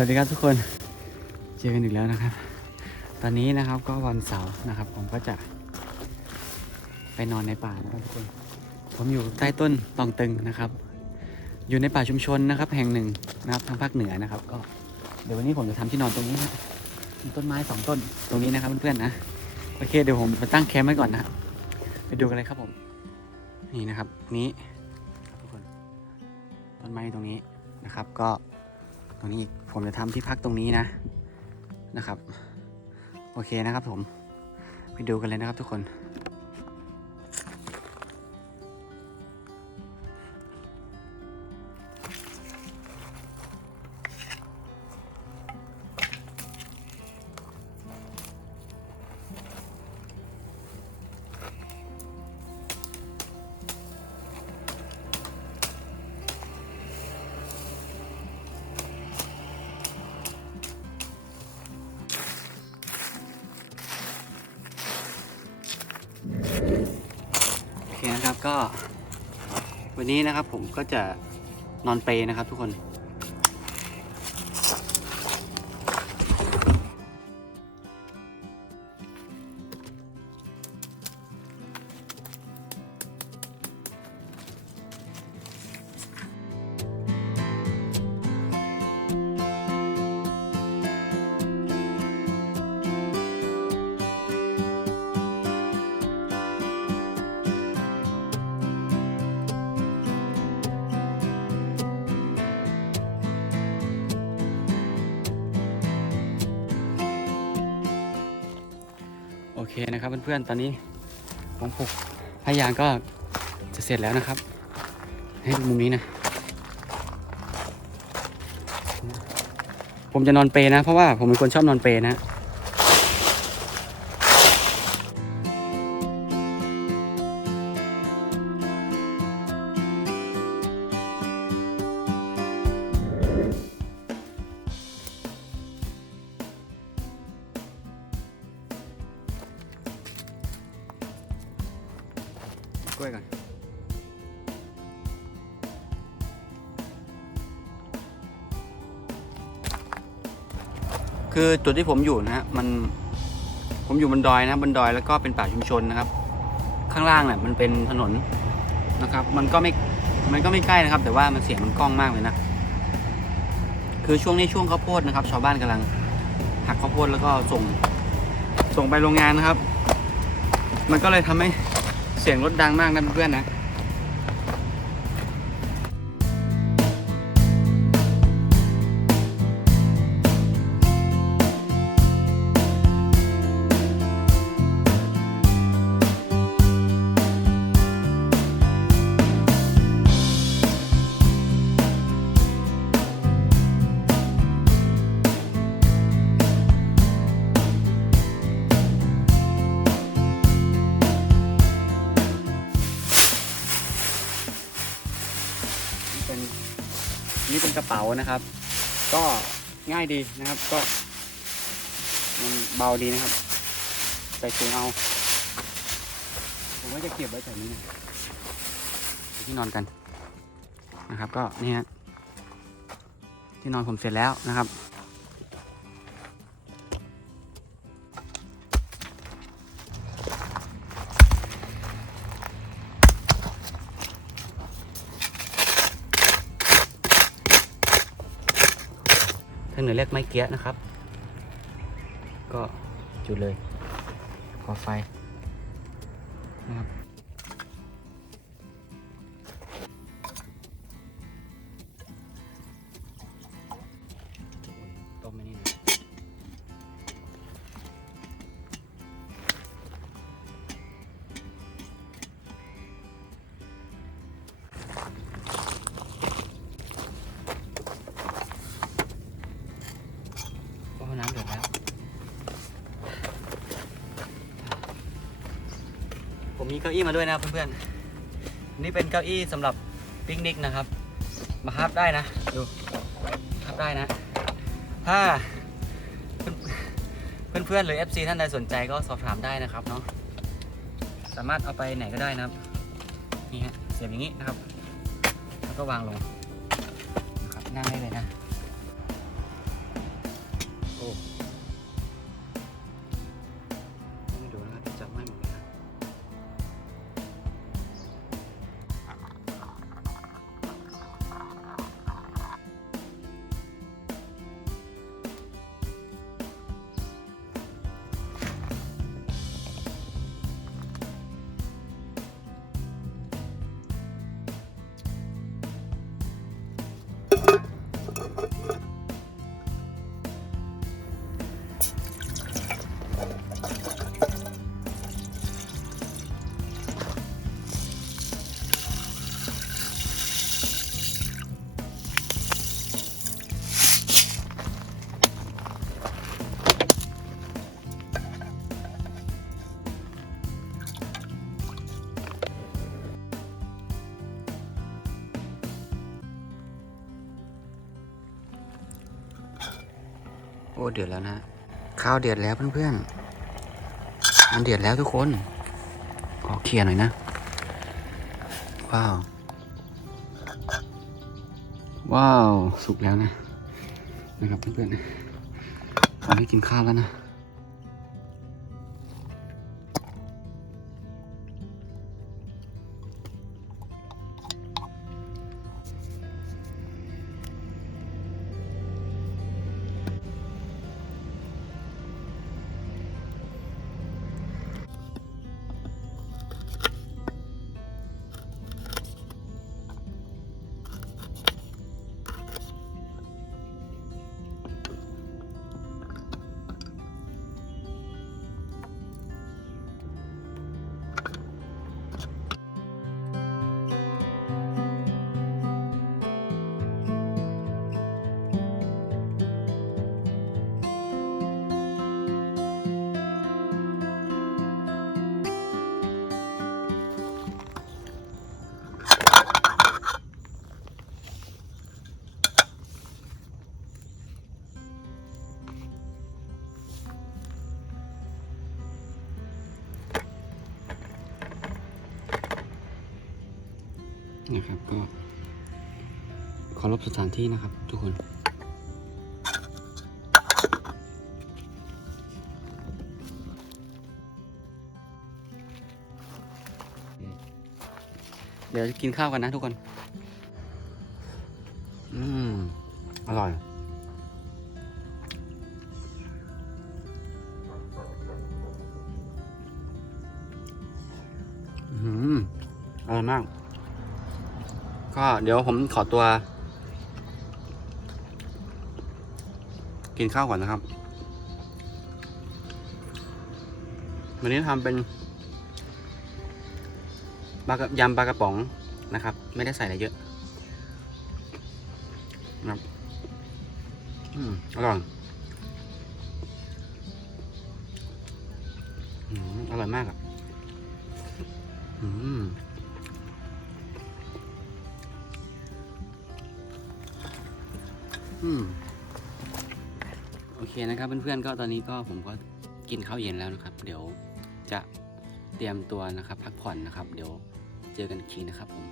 วัสดีครับทุกคน เจอกันอีกแล้วนะครับ ตอนนี้นะครับก็วันเสาร์นะครับ ผมก็จะ ไปนอนในป่านะครับทุกคน ผมอยู่ใต้ต้นตองตึงนะครับ อยู่ในป่าชุมชนนะครับ แห่งหนึ่งนะครับทางภาคเหนือนะครับ ก็เดี๋ยววันนี้ผมจะทำที่นอนตรงนี้นะมีต้นไม้สองต้นตรงนี้นะครับเพื่อนๆนะโอเคเดี๋ยวผมไปตั้งแคมป์ไว้ก่อนนะครับไปดูกันเลยครับผม นี่นะครับนี้ทุกคนต้นไม้ตรงนี้นะครับก็ ตรงนี้อีกผมจะทำที่พักตรงนี้นะนะครับ โอเคนะครับผม ไปดูกันเลยนะครับทุกคน ก็ วันนี้นะครับผมก็จะนอนเปนะครับทุกคน นะครับเพื่อนๆ ตอนนี้ของผมพยางก็จะเสร็จแล้วนะครับ ให้ดูมุมนี้นะ ผมจะนอนเปนะ เพราะว่าผมเป็นคนชอบนอนเปนะ กล้วยก่อนคือจุดที่ผมอยู่นะฮะมันผมอยู่บนดอยนะบนดอยแล้วก็เป็นป่าชุมชนนะครับ ข้างล่างเนี่ยมันเป็นถนนนะครับ มันก็ไม่มันก็ไม่ใกล้นะครับ แต่ว่ามันเสียงมันกล้องมากเลยนะคือช่วงนี้ช่วงข้าวโพดนะครับ ชาวบ้านกำลังหักข้าวโพดแล้วก็ส่งส่งไปโรงงานนะครับ มันก็เลยทำให้ สียงรถดังมากนะเพื่อนๆนะ กระเป๋านะครับ ก็ง่ายดีนะครับก็มันเบาดีนะครับ ใส่ถุงเอา ผมว่าจะเก็บไว้แบบนี้นะที่นอนกันนะครับ ก็นี่ฮะที่นอนผมเสร็จแล้วนะครับ หนือเรียกไม้เกี้ยนะครับ ก็จุดเลยขอไฟนะครับ เก้าอี้มาด้วยนะครับเพื่อนๆนี่เป็นเก้าอี้สำหรับปิกนิกนะครับ มาฮับได้นะดูฮับได้นะ ถ้าเพื่อนๆหรือ FC ท่านใดสนใจก็สอบถามได้นะครับเนาะสามารถเอาไปไหนก็ได้นะครับนี่ฮะเสียบอย่างนี้นะครับ แล้วก็วางลงนะครับนั่งได้เลยนะ อ้เดือดแล้วนะข้าวเดือดแล้วเพื่อนๆมันเดือดแล้วทุกคนขอเคลียร์หน่อยนะว้าวว้าว สุกแล้วนะนะครับเพื่อนๆผมให้กินข้าวแล้วนะ นะครับ ก็เคารพสถานที่นะครับ ทุกคนเดี๋ยวกินข้าวกันนะทุกคน อืม อร่อย อืม อร่อยมาก ก็เดี๋ยวผมขอตัว กินข้าวก่อนนะครับ วันนี้ทำเป็นปลากระยำปลากระป๋องนะครับ ไม่ได้ใส่อะไรเยอะนะครับอืมอร่อยอร่อยมากอะ โอเคนะครับเพื่อนๆก็ตอนนี้ก็ผมก็กินข้าวเย็นแล้วนะครับ เดี๋ยวจะเตรียมตัวนะครับ พักผ่อนนะครับ เดี๋ยวเจอกันอีกทีนะครับผม